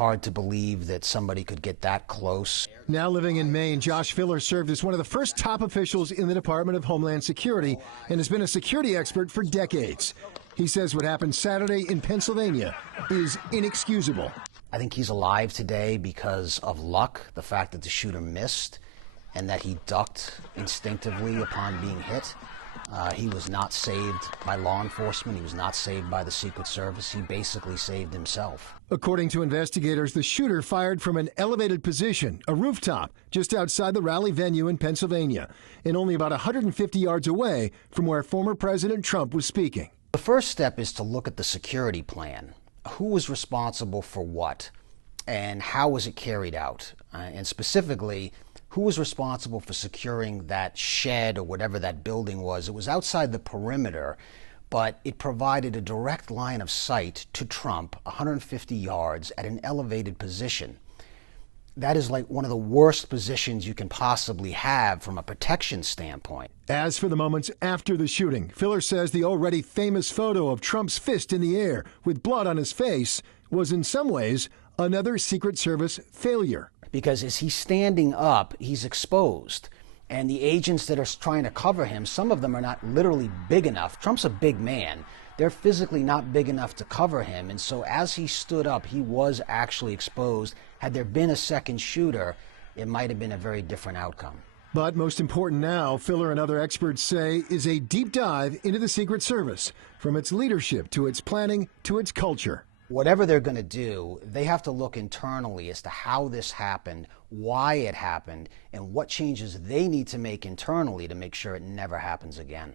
hard to believe that somebody could get that close. Now living in Maine, Josh Filler served as one of the first top officials in the Department of Homeland Security and has been a security expert for decades. He says what happened Saturday in Pennsylvania is inexcusable. I think he's alive today because of luck, the fact that the shooter missed and that he ducked instinctively upon being hit. He was not saved by law enforcement. He was not saved by the Secret Service. He basically saved himself. According to investigators, the shooter fired from an elevated position, a rooftop, just outside the rally venue in Pennsylvania, and only about 150 yards away from where former President Trump was speaking. The first step is to look at the security plan. Who was responsible for what, and how was it carried out? And specifically, who was responsible for securing that shed or whatever that building was? It was outside the perimeter, but it provided a direct line of sight to Trump 150 yards at an elevated position. That is like one of the worst positions you can possibly have from a protection standpoint. As for the moments after the shooting, Filler says the already famous photo of Trump's fist in the air with blood on his face was in some ways another Secret Service failure. Because as he's standing up, he's exposed. And the agents that are trying to cover him, some of them are not literally big enough. Trump's a big man. They're physically not big enough to cover him. And so as he stood up, he was actually exposed. Had there been a second shooter, it might have been a very different outcome. But most important now, Filler and other experts say, is a deep dive into the Secret Service, from its leadership to its planning to its culture. Whatever they're going to do, they have to look internally as to how this happened, why it happened, and what changes they need to make internally to make sure it never happens again.